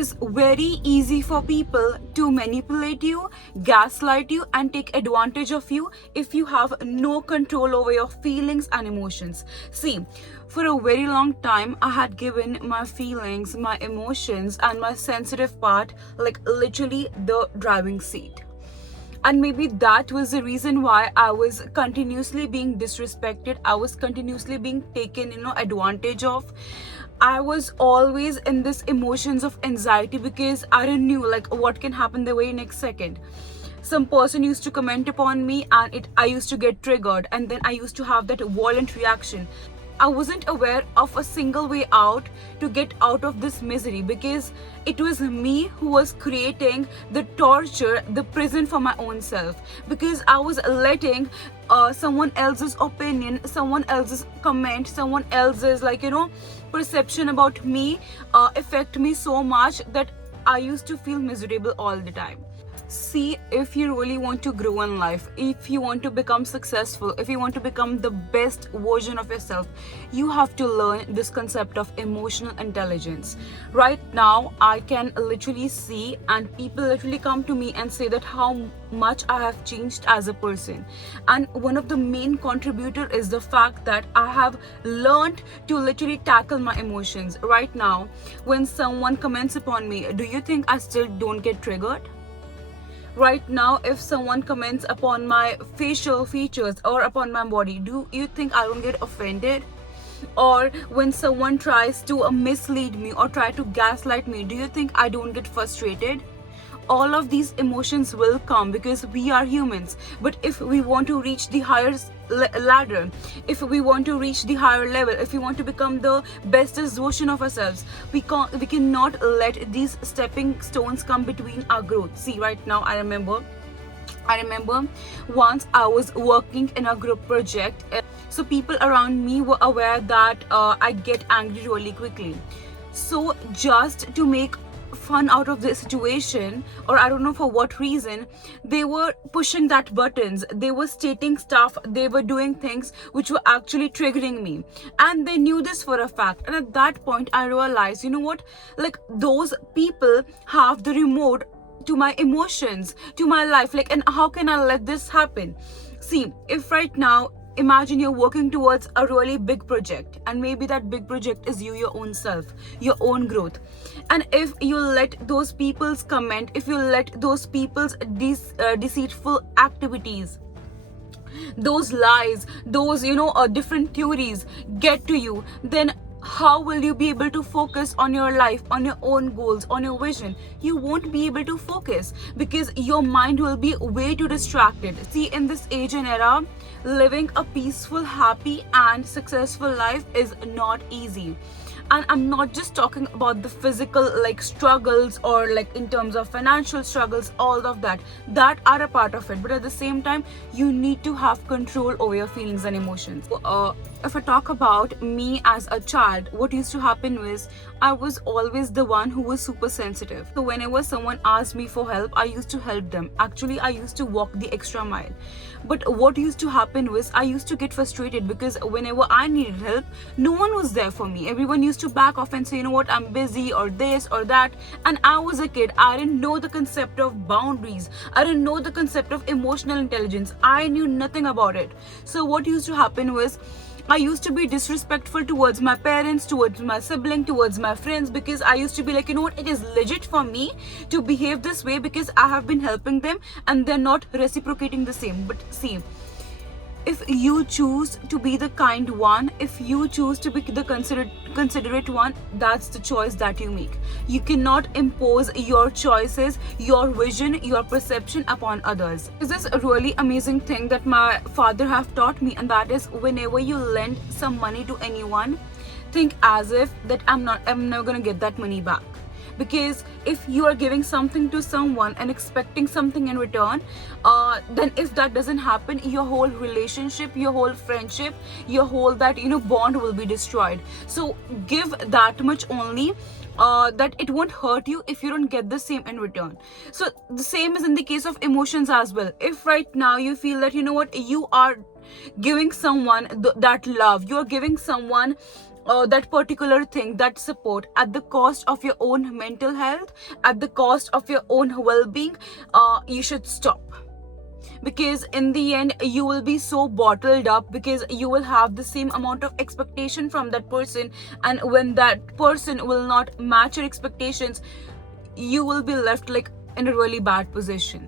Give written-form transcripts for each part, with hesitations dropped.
is very easy for people to manipulate you, gaslight you, and take advantage of you if you have no control over your feelings and emotions. See, for a very long time, I had given my feelings, my emotions, and my sensitive part like literally the driving seat. And maybe that was the reason why I was continuously being disrespected. I was continuously being taken, advantage of. I was always in this emotions of anxiety because I didn't knew like what can happen the very next second. Some person used to comment upon me and I used to get triggered, and then I used to have that violent reaction. I wasn't aware of a single way out to get out of this misery because it was me who was creating the torture, the prison for my own self. Because I was letting someone else's opinion, someone else's comment, someone else's perception about me affect me so much that I used to feel miserable all the time. See, if you really want to grow in life, if you want to become successful, if you want to become the best version of yourself, you have to learn this concept of emotional intelligence. Right now, I can literally see, and people literally come to me and say that how much I have changed as a person. And one of the main contributor is the fact that I have learned to literally tackle my emotions. Right now, when someone comments upon me, do you think I still don't get triggered? Right now, if someone comments upon my facial features or upon my body, do you think I don't get offended? Or when someone tries to mislead me or try to gaslight me, do you think I don't get frustrated? All of these emotions will come because we are humans. But if we want to reach the higher ladder, if we want to reach the higher level, if we want to become the bestest version of ourselves, we cannot let these stepping stones come between our growth. See, right now I remember once I was working in a group project, so people around me were aware that I get angry really quickly. So just to make fun out of the situation, or I don't know for what reason, they were pushing that buttons, they were stating stuff, they were doing things which were actually triggering me, and they knew this for a fact. And at that point I realized, you know what, like those people have the remote to my emotions, to my life, like, and how can I let this happen? See, if right now, imagine you're working towards a really big project, and maybe that big project is you, your own self, your own growth. And if you let those people's comment, if you let those people's deceitful activities, those lies, those different theories get to you, then how will you be able to focus on your life, on your own goals, on your vision? You won't be able to focus because your mind will be way too distracted. See, in this age and era, living a peaceful, happy, and successful life is not easy. And I'm not just talking about the physical struggles, or in terms of financial struggles, all of that are a part of it, but at the same time you need to have control over your feelings and emotions. If I talk about me as a child, what used to happen was I was always the one who was super sensitive. So whenever someone asked me for help, I used to help them. Actually, I used to walk the extra mile. But what used to happen was I used to get frustrated because whenever I needed help, no one was there for me. Everyone used to back off and say, you know what, I'm busy, or this or that. And I was a kid. I didn't know the concept of boundaries. I didn't know the concept of emotional intelligence. I knew nothing about it. So what used to happen was I used to be disrespectful towards my parents, towards my sibling, towards my friends, because I used to be like, you know what, it is legit for me to behave this way because I have been helping them and they're not reciprocating the same. But see, if you choose to be the kind one, if you choose to be the considerate one, that's the choice that you make. You cannot impose your choices, your vision, your perception upon others. This is a really amazing thing that my father have taught me, and that is, whenever you lend some money to anyone, think as if that I'm never gonna get that money back. Because if you are giving something to someone and expecting something in return, then if that doesn't happen, your whole relationship, your whole friendship, your whole bond will be destroyed. So give that much only, that it won't hurt you if you don't get the same in return. So the same is in the case of emotions as well. If right now you feel that, you know what, you are giving someone that love, you are giving someone that particular thing, that support, at the cost of your own mental health, at the cost of your own well-being, you should stop. Because in the end you will be so bottled up, because you will have the same amount of expectation from that person, and when that person will not match your expectations, you will be left like in a really bad position.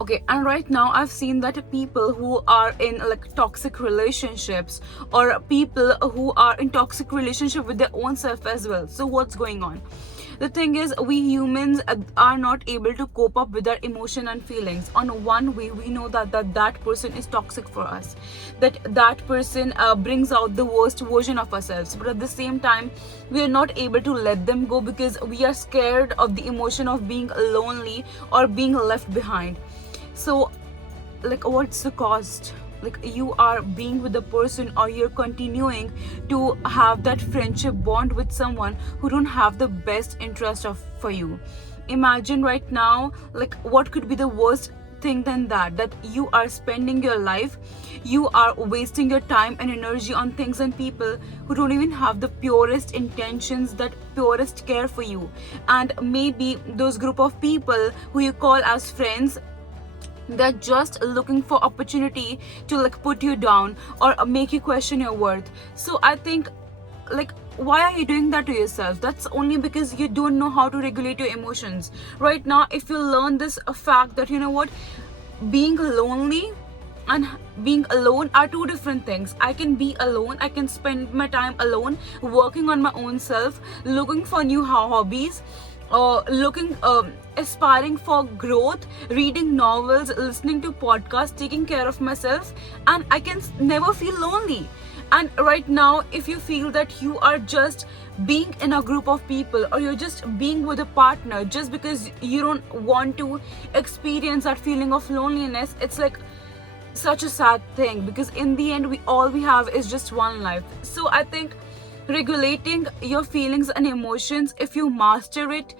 Okay, and right now I've seen that people who are in like toxic relationships, or people who are in toxic relationship with their own self as well. So what's going on? The thing is, we humans are not able to cope up with our emotion and feelings. On one way, we know that person is toxic for us, that person brings out the worst version of ourselves, but at the same time we are not able to let them go because we are scared of the emotion of being lonely or being left behind. So like, what's the cost? Like, you are being with the person, or you're continuing to have that friendship bond with someone who don't have the best interest of for you. Imagine right now, like, what could be the worst thing than that you are spending your life, you are wasting your time and energy on things and people who don't even have the purest intentions, that purest care for you. And maybe those group of people who you call as friends, they're just looking for opportunity to like put you down or make you question your worth. So I think, like, why are you doing that to yourself? That's only because you don't know how to regulate your emotions. Right now, if you learn this fact that, you know what, being lonely and being alone are two different things. I can be alone, I can spend my time alone working on my own self, looking for new hobbies, aspiring for growth, reading novels, listening to podcasts, taking care of myself, and I can never feel lonely. And right now, if you feel that you are just being in a group of people, or you're just being with a partner just because you don't want to experience that feeling of loneliness, it's like such a sad thing, because in the end all we have is just one life. So I think regulating your feelings and emotions, if you master it,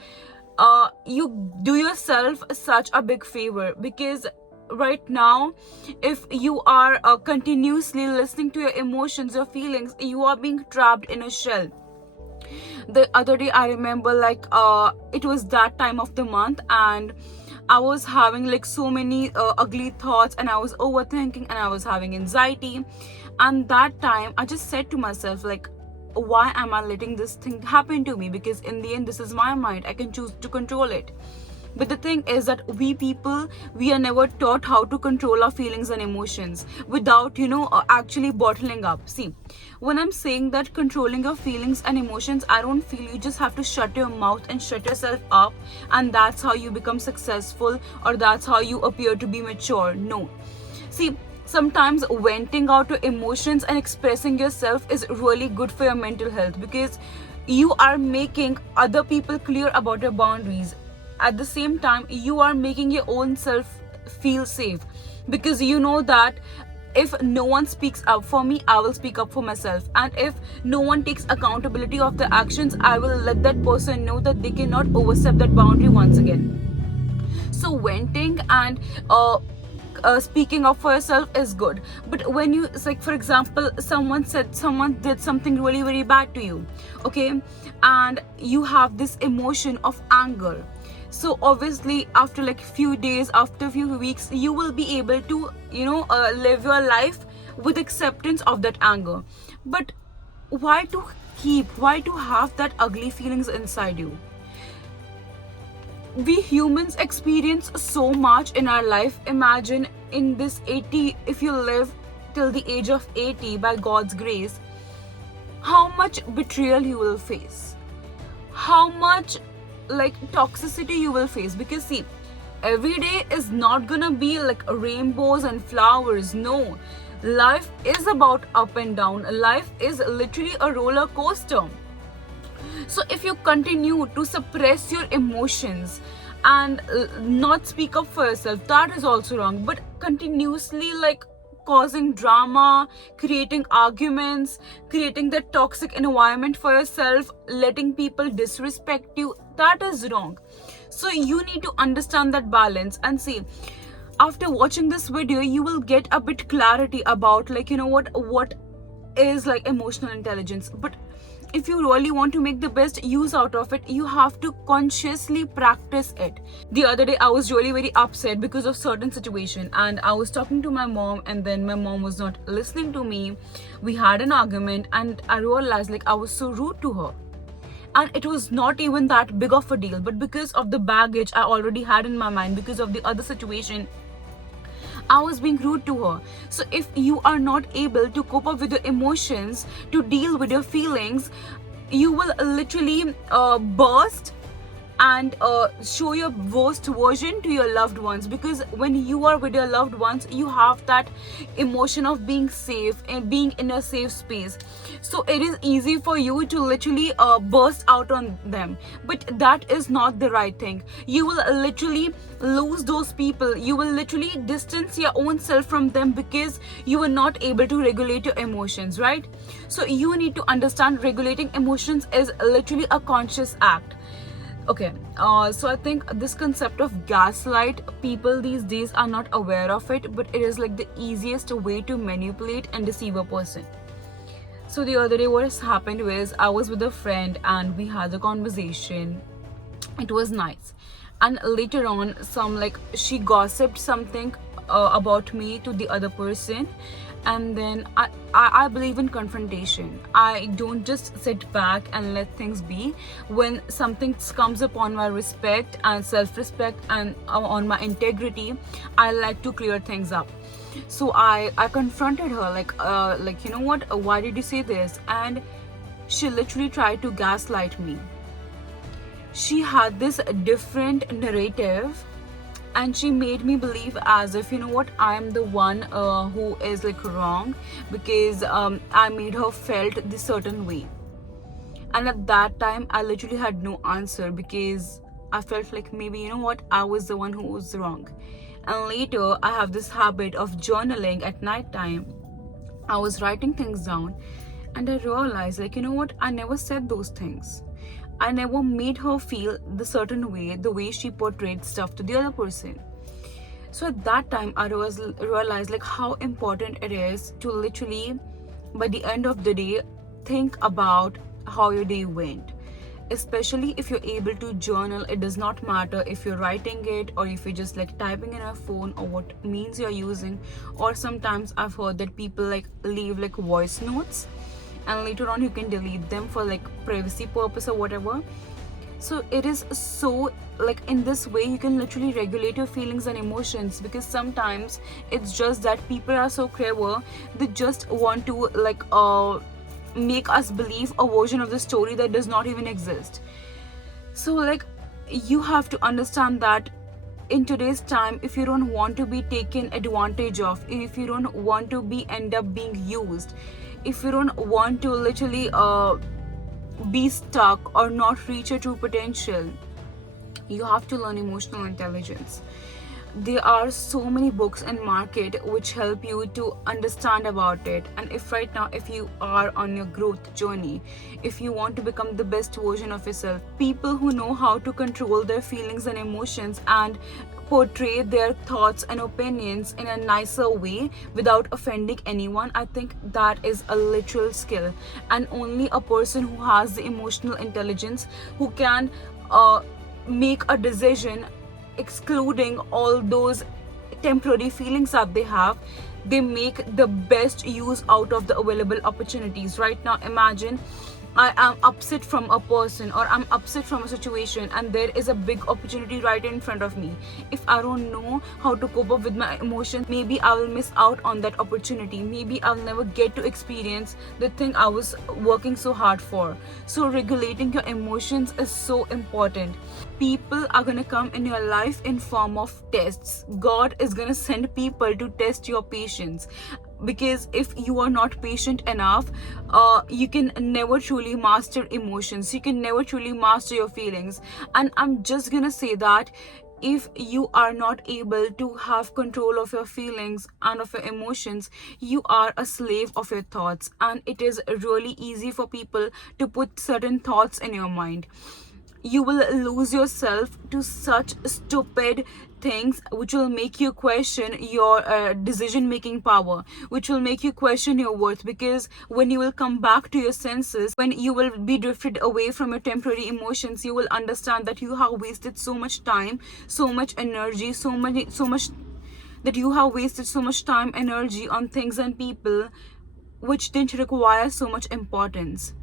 you do yourself such a big favor. Because right now, if you are continuously listening to your emotions, your feelings, you are being trapped in a shell. The other day I remember, like, it was that time of the month, and I was having like so many ugly thoughts, and I was overthinking, and I was having anxiety. And that time I just said to myself, like, why am I letting this thing happen to me? Because in the end, this is my mind, I can choose to control it. But the thing is that we people, we are never taught how to control our feelings and emotions without, actually bottling up. See, when I'm saying that controlling your feelings and emotions, I don't feel you just have to shut your mouth and shut yourself up, and that's how you become successful, or that's how you appear to be mature. No. See, sometimes venting out your emotions and expressing yourself is really good for your mental health, because you are making other people clear about your boundaries. At the same time, you are making your own self feel safe, because you know that if no one speaks up for me, I will speak up for myself. And if no one takes accountability of the actions, I will let that person know that they cannot overstep that boundary once again. So venting and speaking up for yourself is good. But when you, it's like, for example, someone did something really very bad to you, okay, and you have this emotion of anger. So obviously, after like few days, after a few weeks, you will be able to, live your life with acceptance of that anger. But why to have that ugly feelings inside you? We humans experience so much in our life. Imagine in this 80, if you live till the age of 80 by God's grace, how much betrayal you will face, how much like toxicity you will face. Because see, every day is not gonna be like rainbows and flowers. No, life is about up and down. Life is literally a roller coaster. So if you continue to suppress your emotions and not speak up for yourself, that is also wrong. But continuously like causing drama, creating arguments, creating that toxic environment for yourself, letting people disrespect you, that is wrong. So you need to understand that balance. And see, after watching this video, you will get a bit clarity about, like, what is like emotional intelligence. But if you really want to make the best use out of it, you have to consciously practice it. The other day I was really very upset because of certain situation, and I was talking to my mom, and then my mom was not listening to me. We had an argument, and I realized like I was so rude to her, and it was not even that big of a deal, but because of the baggage I already had in my mind, because of the other situation, I was being rude to her. So if you are not able to cope up with your emotions, to deal with your feelings, you will literally burst and show your worst version to your loved ones. Because when you are with your loved ones, you have that emotion of being safe and being in a safe space, so it is easy for you to literally burst out on them. But that is not the right thing. You will literally lose those people, you will literally distance your own self from them, because you are not able to regulate your emotions, right? So you need to understand regulating emotions is literally a conscious act. Okay, so I think this concept of gaslight, people these days are not aware of it, but it is like the easiest way to manipulate and deceive a person. So the other day, what has happened was I was with a friend and we had a conversation. It was nice, and later on, some like she gossiped something about me to the other person, and then I believe in confrontation. I don't just sit back and let things be. When something comes upon my respect and self-respect and on my integrity, I like to clear things up. So I confronted her like, you know what, why did you say this? And she literally tried to gaslight me. She had this different narrative, and she made me believe as if, you know what, I am the one who is like wrong, because I made her felt this certain way. And at that time I literally had no answer, because I felt like maybe, you know what, I was the one who was wrong. And later I have this habit of journaling at night time. I was writing things down, and I realized like, you know what, I never said those things. I never made her feel the certain way, the way she portrayed stuff to the other person. So at that time, I realized like how important it is to literally, by the end of the day, think about how your day went. Especially if you're able to journal, it does not matter if you're writing it or if you're just like typing in a phone or what means you're using. Or sometimes I've heard that people like leave like voice notes, and later on you can delete them for like privacy purpose or whatever. So it is so like in this way you can literally regulate your feelings and emotions, because sometimes it's just that people are so clever, they just want to like make us believe a version of the story that does not even exist. So like you have to understand that in today's time, if you don't want to be taken advantage of, if you don't want to be end up being used, if you don't want to literally be stuck or not reach your true potential, you have to learn emotional intelligence. There are so many books in market which help you to understand about it. And if right now, if you are on your growth journey, if you want to become the best version of yourself, people who know how to control their feelings and emotions and portray their thoughts and opinions in a nicer way without offending anyone, I think that is a literal skill. And only a person who has the emotional intelligence, who can make a decision excluding all those temporary feelings that they have, they make the best use out of the available opportunities. Right now, imagine I am upset from a person or I'm upset from a situation, and there is a big opportunity right in front of me. If I don't know how to cope up with my emotions, maybe I will miss out on that opportunity. Maybe I'll never get to experience the thing I was working so hard for. So regulating your emotions is so important. People are gonna come in your life in form of tests. God is gonna send people to test your patience, because if you are not patient enough, you can never truly master emotions, you can never truly master your feelings. And I'm just gonna say that if you are not able to have control of your feelings and of your emotions, you are a slave of your thoughts, and it is really easy for people to put certain thoughts in your mind. you will lose yourself to such stupid things which will make you question your decision making power, which will make you question your worth. Because when you will come back to your senses, when you will be drifted away from your temporary emotions, you will understand that you have wasted so much time, so much energy, so much that you have wasted so much time, energy on things and people which didn't require so much importance.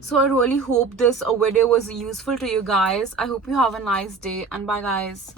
So I really hope this video was useful to you guys. I hope you have a nice day, and bye guys.